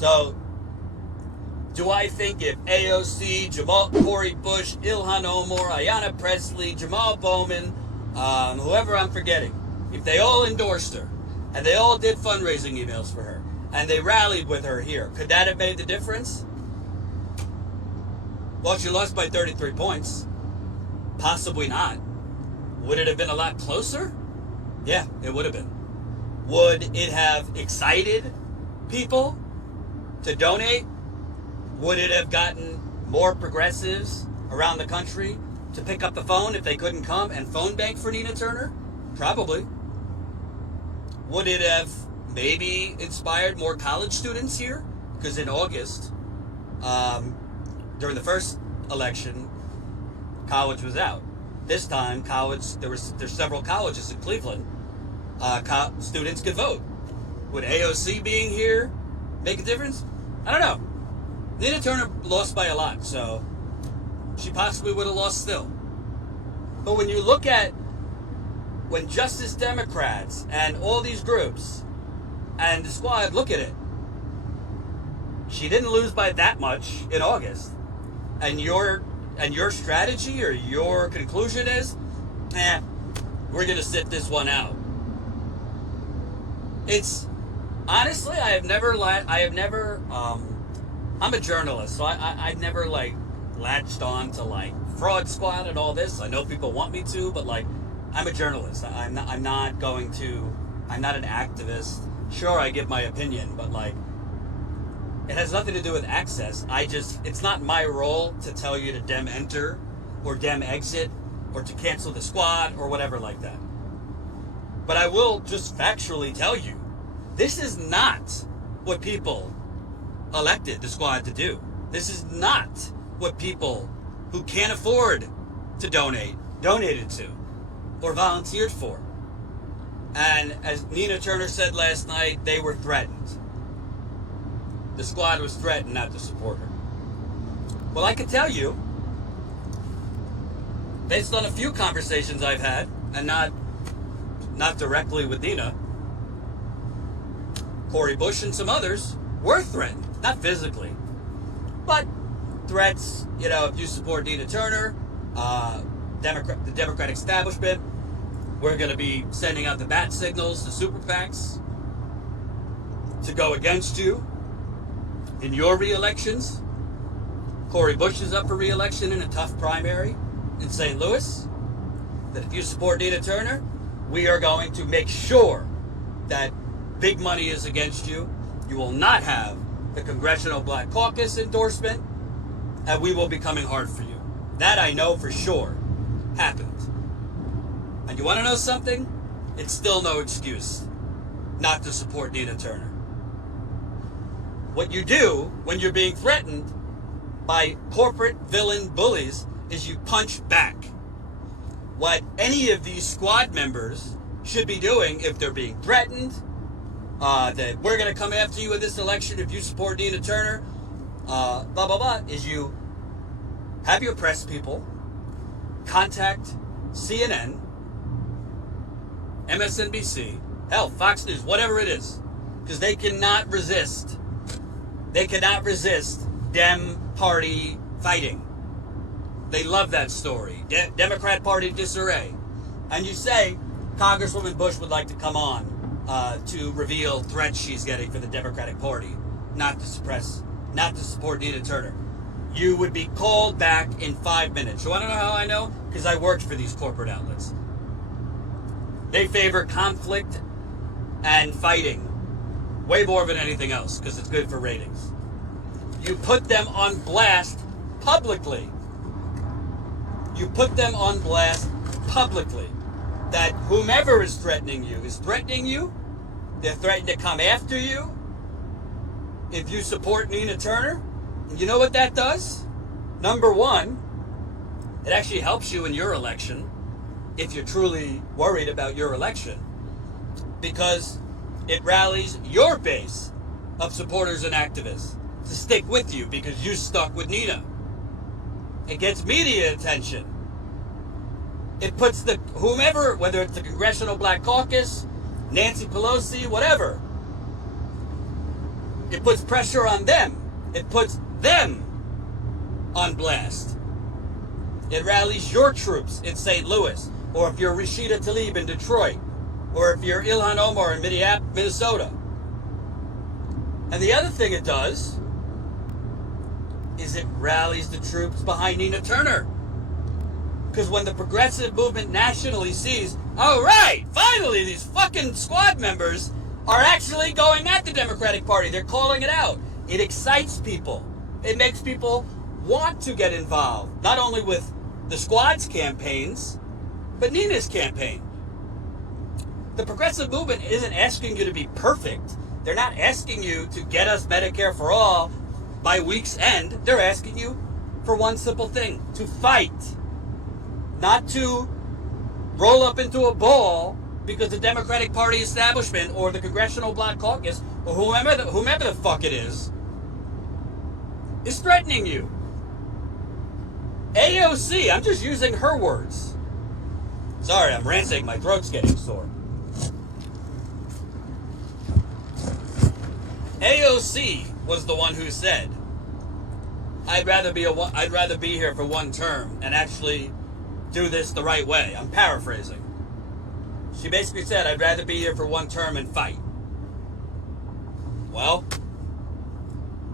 So, do I think if AOC, Cori Bush, Ilhan Omar, Ayanna Pressley, Jamal Bowman, whoever I'm forgetting, if they all endorsed her, and they all did fundraising emails for her, and they rallied with her here, could that have made the difference? Well, she lost by 33 points. Possibly not. Would it have been a lot closer? Yeah, it would have been. Would it have excited people to donate? Would it have gotten more progressives around the country to pick up the phone if they couldn't come and phone bank for Nina Turner? Probably. Would it have maybe inspired more college students here? Because in August, during the first election, college was out. This time, there's several colleges in Cleveland. Students could vote. Would AOC being here make a difference? I don't know. Nina Turner lost by a lot, so she possibly would have lost still. But when you look at when Justice Democrats and all these groups and the squad look at it, she didn't lose by that much in August. And your strategy or your conclusion is, we're going to sit this one out. It's honestly, I'm a journalist, so I've never latched on to Fraud Squad and all this. I know people want me to, but I'm a journalist. I'm not an activist. Sure, I give my opinion, but it has nothing to do with access. It's not my role to tell you to dem enter or dem exit or to cancel the squad or whatever like that. But I will just factually tell you, this is not what people elected the squad to do. This is not what people who can't afford to donate donated to or volunteered for. And as Nina Turner said last night, they were threatened. The squad was threatened not to support her. Well, I can tell you, based on a few conversations I've had, and not directly with Nina, Cori Bush and some others were threatened. Not physically, but threats. If you support Nina Turner, the Democratic establishment, we're going to be sending out the bat signals to super PACs to go against you in your re-elections. Cori Bush is up for re-election in a tough primary in St. Louis. That if you support Nina Turner, we are going to make sure that big money is against you. You will not have the Congressional Black Caucus endorsement, and we will be coming hard for you. That I know for sure happened. And you want to know something? It's still no excuse not to support Nina Turner. What you do when you're being threatened by corporate villain bullies is you punch back. What any of these squad members should be doing if they're being threatened, that we're going to come after you in this election if you support Nina Turner, blah, blah, blah, is you have your press people contact CNN, MSNBC, hell, Fox News, whatever it is, because they cannot resist. They cannot resist Dem Party fighting. They love that story. Democrat Party disarray. And you say Congresswoman Bush would like to come on to reveal threats she's getting for the Democratic Party, not to support Nina Turner. You would be called back in 5 minutes. You want to know how I know? Because I worked for these corporate outlets. They favor conflict and fighting way more than anything else because it's good for ratings. You put them on blast publicly. You put them on blast publicly that whomever is threatening you. They're threatening to come after you if you support Nina Turner. And you know what that does? Number one, it actually helps you in your election if you're truly worried about your election, because it rallies your base of supporters and activists to stick with you because you stuck with Nina. It gets media attention. It puts whomever, whether it's the Congressional Black Caucus, Nancy Pelosi, whatever, It puts pressure on them. It puts them on blast. It rallies your troops in St. Louis, or if you're Rashida Tlaib in Detroit, or if you're Ilhan Omar in Minnesota. And the other thing it does is it rallies the troops behind Nina Turner. Because when the progressive movement nationally sees, all right, finally these fucking squad members are actually going at the Democratic Party. They're calling it out. It excites people. It makes people want to get involved, not only with the squad's campaigns, but Nina's campaign. The progressive movement isn't asking you to be perfect. They're not asking you to get us Medicare for all by week's end. They're asking you for one simple thing: to fight. Not to roll up into a ball because the Democratic Party establishment or the Congressional Black Caucus or whomever the fuck it is threatening you. AOC, I'm just using her words. Sorry, I'm ranting. My throat's getting sore. AOC was the one who said, I'd rather be here for one term and actually do this the right way. I'm paraphrasing. She basically said, I'd rather be here for one term and fight. Well,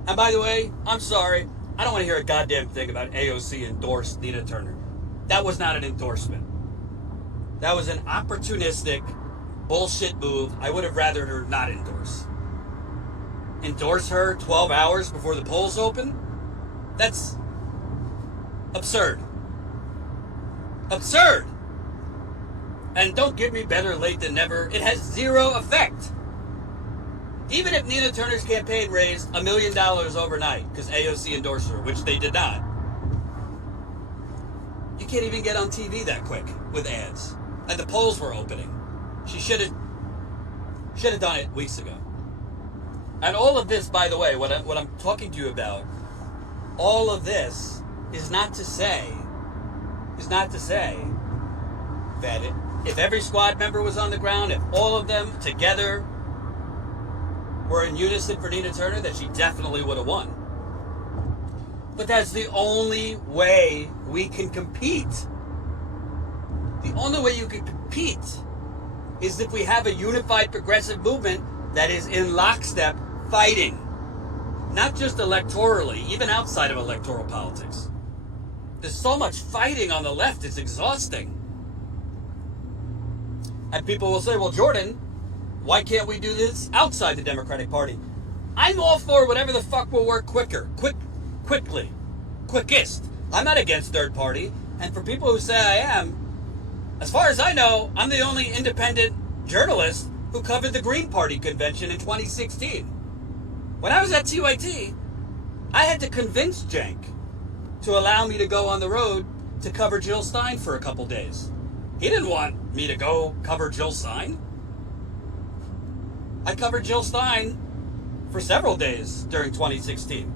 and by the way, I'm sorry. I don't want to hear a goddamn thing about AOC endorsed Nina Turner. That was not an endorsement. That was an opportunistic bullshit move. I would have rather her not endorse. Endorse her 12 hours before the polls open? That's absurd. Absurd! And don't give me better late than never. It has zero effect. Even if Nina Turner's campaign raised $1 million overnight because AOC endorsed her, which they did not, you can't even get on TV that quick with ads. And the polls were opening. She should have done it weeks ago. And all of this, by the way, what I'm talking to you about, all of this is not to say that if every squad member was on the ground, if all of them together were in unison for Nina Turner, that she definitely would have won. But that's the only way we can compete. The only way you can compete is if we have a unified progressive movement that is in lockstep fighting. Not just electorally, even outside of electoral politics. There's so much fighting on the left, it's exhausting. And people will say, well, Jordan, why can't we do this outside the Democratic Party? I'm all for whatever the fuck will work quickly, quickest. I'm not against third party. And for people who say I am, as far as I know, I'm the only independent journalist who covered the Green Party convention in 2016. When I was at TYT, I had to convince Cenk to allow me to go on the road to cover Jill Stein for a couple days. He didn't want me to go cover Jill Stein. I covered Jill Stein for several days during 2016.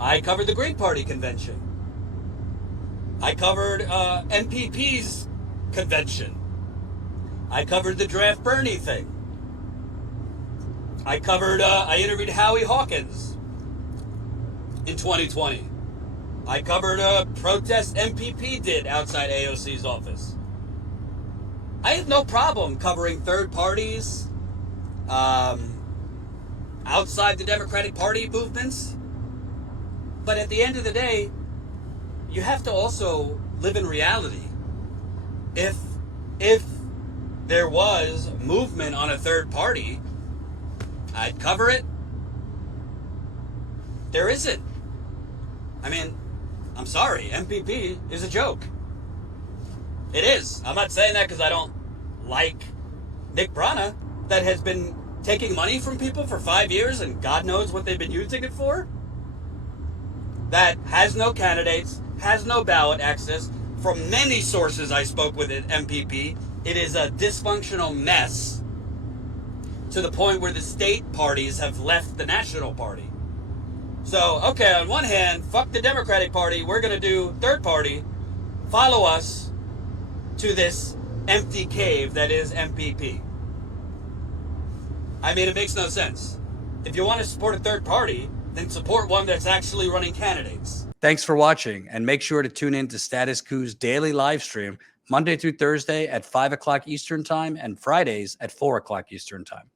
I covered the Green Party convention. I covered MPP's convention. I covered the Draft Bernie thing. I interviewed Howie Hawkins in 2020. I covered a protest MPP did outside AOC's office. I have no problem covering third parties, outside the Democratic Party movements. But at the end of the day, you have to also live in reality. If there was movement on a third party, I'd cover it. There isn't. I mean, I'm sorry, MPP is a joke. It is. I'm not saying that because I don't like Nick Brana, that has been taking money from people for 5 years and God knows what they've been using it for. That has no candidates, has no ballot access. From many sources I spoke with at MPP, it is a dysfunctional mess to the point where the state parties have left the national party. So, okay, on one hand, fuck the Democratic Party, we're going to do third party, follow us to this empty cave that is MPP. I mean, it makes no sense. If you want to support a third party, then support one that's actually running candidates. Thanks for watching, and make sure to tune in to Status Coup's daily live stream Monday through Thursday at 5 o'clock Eastern Time and Fridays at 4 o'clock Eastern Time.